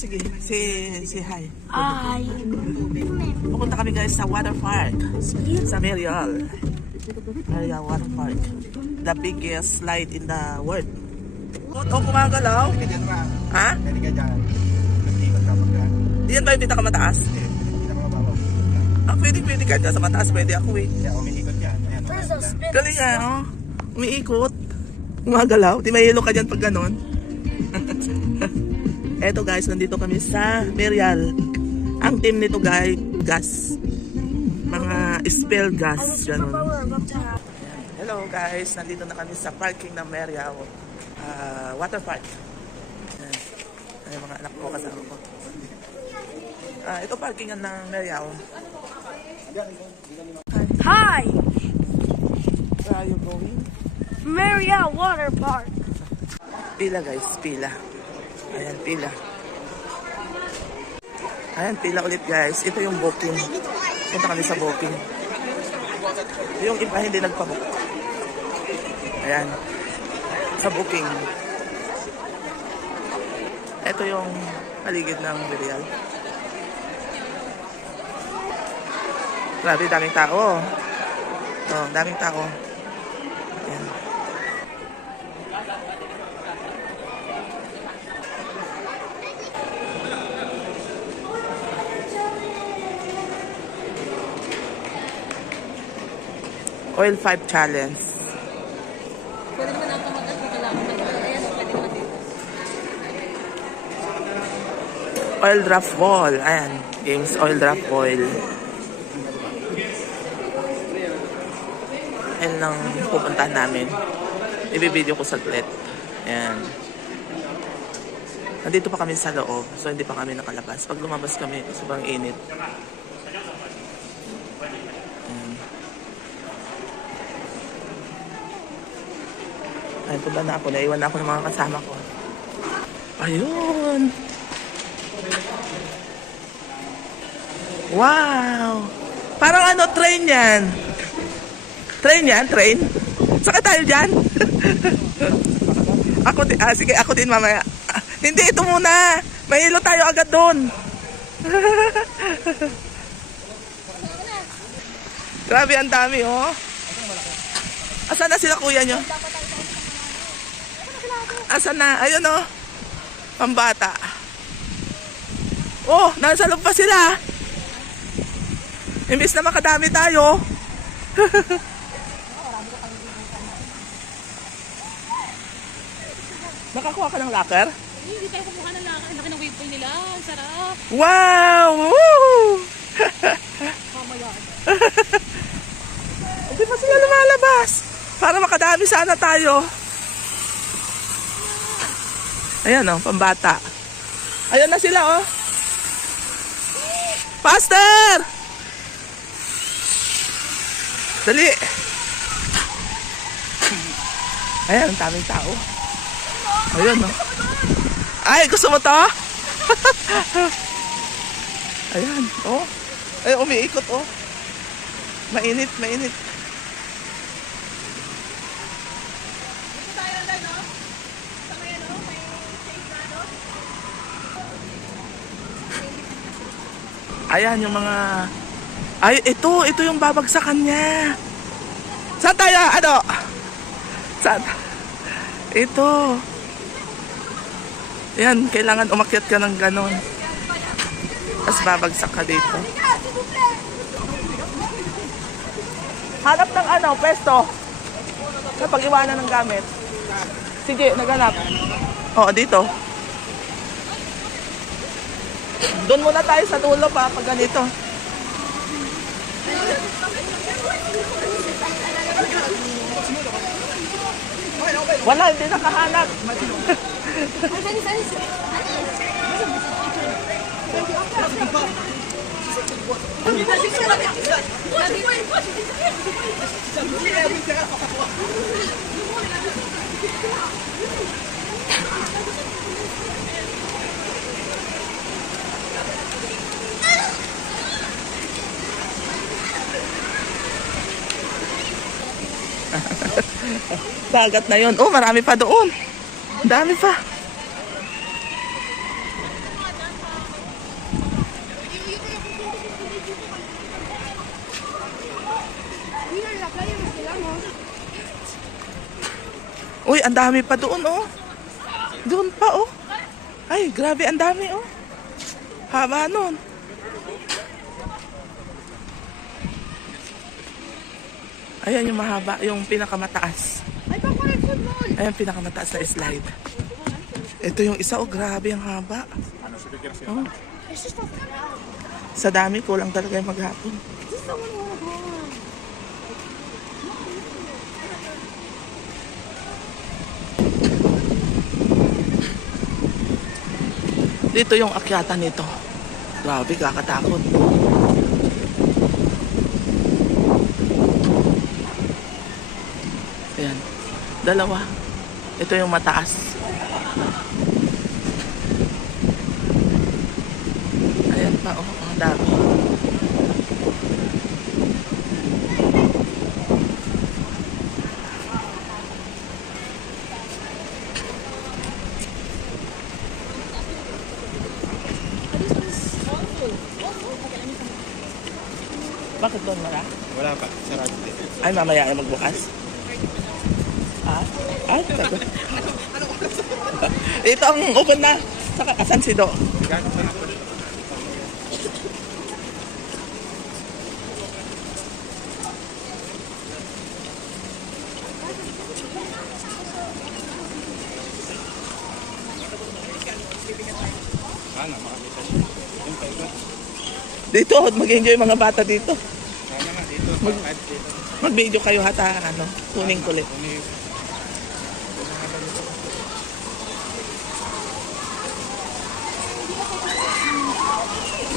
Sige. Si hi. Ay. Pupunta kami guys sa water park. Sa Merial. Merial Water Park. The biggest slide in the world. O kumagalaw? Ha? Pwede ka dyan. Nag-iwan ka pagka. Yan ba yung pinakamataas? Hindi na mababaw. Pwede ka dyan sa mataas. Pwede ako eh. Kaya umiikot yan. Ayan. There's a spin. Galing nga, oh. Umiikot. Gumagalaw. Di mahilo ka dyan pag ganon. Eto guys, nandito kami sa Merial. Ang team nito guys, gas. Mga spill gas. Ganon. Hello guys, nandito na kami sa parking ng Merial Water Park. Ay, mga anak ko kasama ko. Ito parkingan ng Merial. Hi. Where are you going? Merial Water Park. Pila guys, pila. Ayan, pila. Ayan, pila ulit guys. Ito yung booking. Punta kami sa booking. Yung iba hindi nagpabook. Ayan. Sa booking. Ito yung paligid ng Merial. Grabe, daming tao. Daming tao. Ayan. Oil 5 challenge. Pwede naman ako mag-asita lang. Ayan, pwede naman dito. Oil draft ball. Ayan. Games oil draft ball. Ayan lang pupuntahan namin. Ibibideo ko saglit. Ayan. Nandito pa kami sa loob. So hindi pa kami nakalabas. Pag lumabas kami, sobrang init. Ay, punta na ako. Naiwan na ako ng mga kasama ko. Ayun! Wow! Parang ano, train yan. Train yan, train. Saka tayo dyan. Sige, ako din mamaya. Hindi, ito muna. Mahilo tayo agad doon. Grabe, ang dami, oh. Asan na sila kuya nyo? Asan na? Ayun oh. Pambata. Oh, nasa loob pa sila. Imbis na makadami tayo. Nakakuha ka ng locker? Hindi tayo kumuha ng laki. Laki ng wave pool nila. Ang sarap. Wow! Woo! Mamaya. Hindi pa sila lumalabas. Para makadami sana tayo. Ayan oh, pambata. Ayan na sila oh. Faster! Dali. Ayan, ang daming tao. Ayan oh. Ay, gusto mo to? Ayan, oh. Ay, umiikot oh. Mainit, mainit. Ayan yung mga... Ay, ito yung babagsakan niya. Saan tayo? Ano? Saan? Ito. Yan, kailangan umakyat ka ng ganon. Tapos babagsak ka dito. Hanap ng ano, pwesto. Na pag-iwanan ng gamit. Sige, naghanap. Oo, dito. Doon muna tayo sa dulo pa pag ganito. Wala, hindi nakahanap. Dagat na yun. Oh, marami pa doon. Dami pa. Uy, ang dami pa doon, oh. Doon pa, oh. Ay, grabe, ang dami, oh. Haba nun. Ayan yung mahaba, yung pinakamataas. Ayan, pinakamataas na slide. Ito yung isa, oh, grabe ang haba. Oh. Sa dami, kulang talaga yung maghapon. Dito yung akyatan nito. Grabe, kakatakot. Ayan. Dalawa. Ito yung mataas. Ayan pa, oh. Ang dami. Bakit doon wala? Wala pa. Sarado din. Ay, mamaya ay magbukas. Ah? Ay, sabi. Ito ang open na. Saka, asan si Do? Gano'n pa na po. Sana, makakita siya. Yung paikot. Dito, mag-enjoy mga bata dito. Sana nga dito. Kahit dito. Mag-video kayo hata, ano, tuning kulit.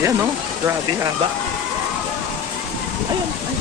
Yan, no? Grabe haba. Ayun, ay.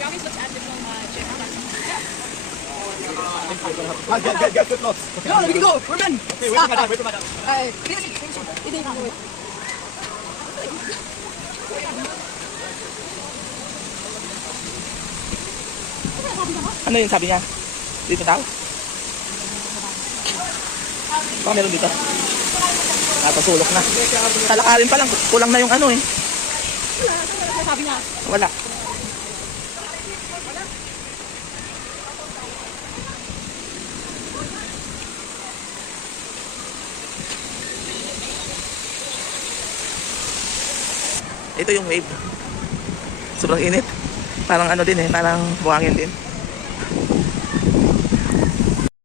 We always look at the film, check Good luck. No, we can go. We're done. Okay, wait for madam. Wait for madam. Wait. Ano yung sabi niya? Dito daw? Baka meron dito. Napasulok na. Talakarin pa lang. Kulang na yung ano eh. Sabi niya. Wala. Ito yung wave. Sobrang init. Parang ano din eh. Parang buhangin din.